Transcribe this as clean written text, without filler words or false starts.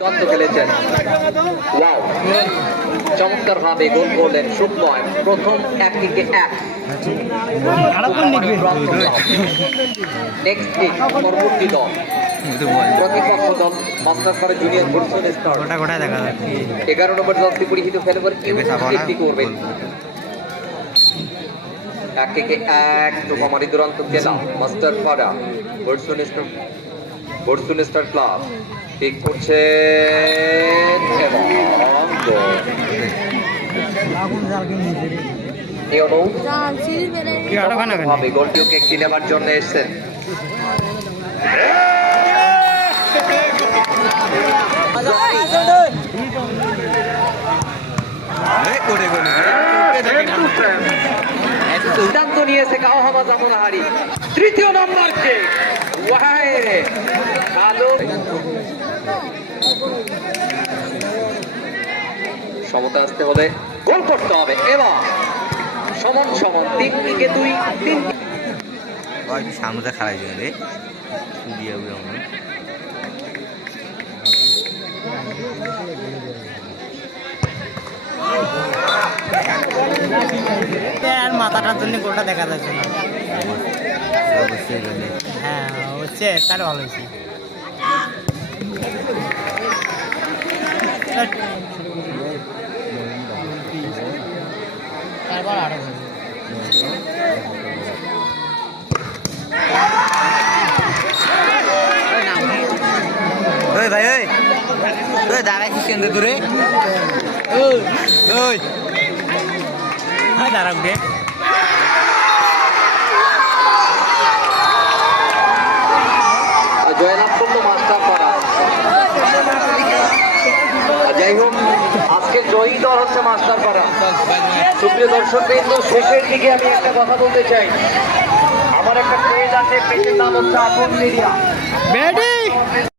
দ্বন্দ্ব খেলেছেন। ওয়াও, চমৎকার ভাবে গোল করলেন সুখময়। প্রথম 1-1। নেক্সট কিক পরবর্তী দল, প্রতিপক্ষ দল মাস্টারপাড়া জুনিয়র বর্ষণ স্টার 11 নম্বর দলটি পরিহিত খেলোয়াড় একটি করবেন। 1-1 রূপামারি দুরন্ত জেলা মাস্টারপাড়া বর্ষণ স্টার ক্লাব ঠিক করছে এবং গোলটিও কেকটি নেবার জন্য এসছেন। সিদ্ধান্ত নিয়েছে কাওহামা জামুনাহারি। তৃতীয় নম্বর কে সমতা আসতে হলে গোল করতে হবে। এবার সমান 3-2 সামনে খারাপ যাবে আর মাথাটার জন্য গোলটা দেখা যাচ্ছে না। হ্যাঁ হচ্ছে তার ভালো হয়েছে। তারপর আরো ভাই ওই দাঁড়াইছিস কেন দূরে ওই দাঁড়াক দে। জয়লাভ করলো মাস্টারপাড়া। যাই হোক, আজকে জয়ী দল হচ্ছে মাস্টারপাড়া। সুপ্রিয় দর্শক বিন্দু, শেষের দিকে আমি একটা কথা বলতে চাই। আমার একটা পেজ আছে, পেজের নাম হচ্ছে আপন মিডিয়া।